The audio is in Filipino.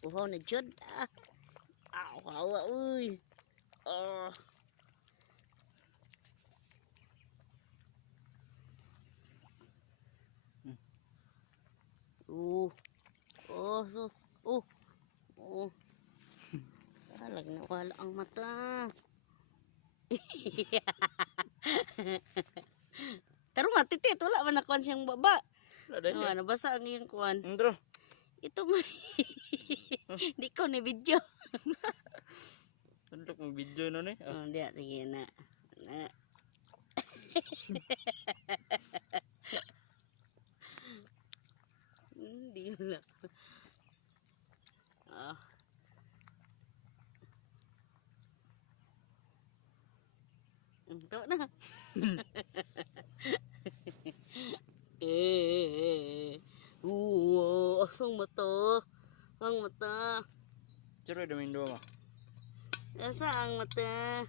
Uhaw na jud. Hawa uy. Sus. Alag na wala ang mata. Tarong nga titit, wala man nakuan siyang baba. Nabasa ang iyang kuan. Andro. Ito mo. Di ko ni video. Tundok mo video no ni. Di sige na. Hindi na. Ito na. Asong mata. Ang mata. Chiro domindo mo. Asa ang mata?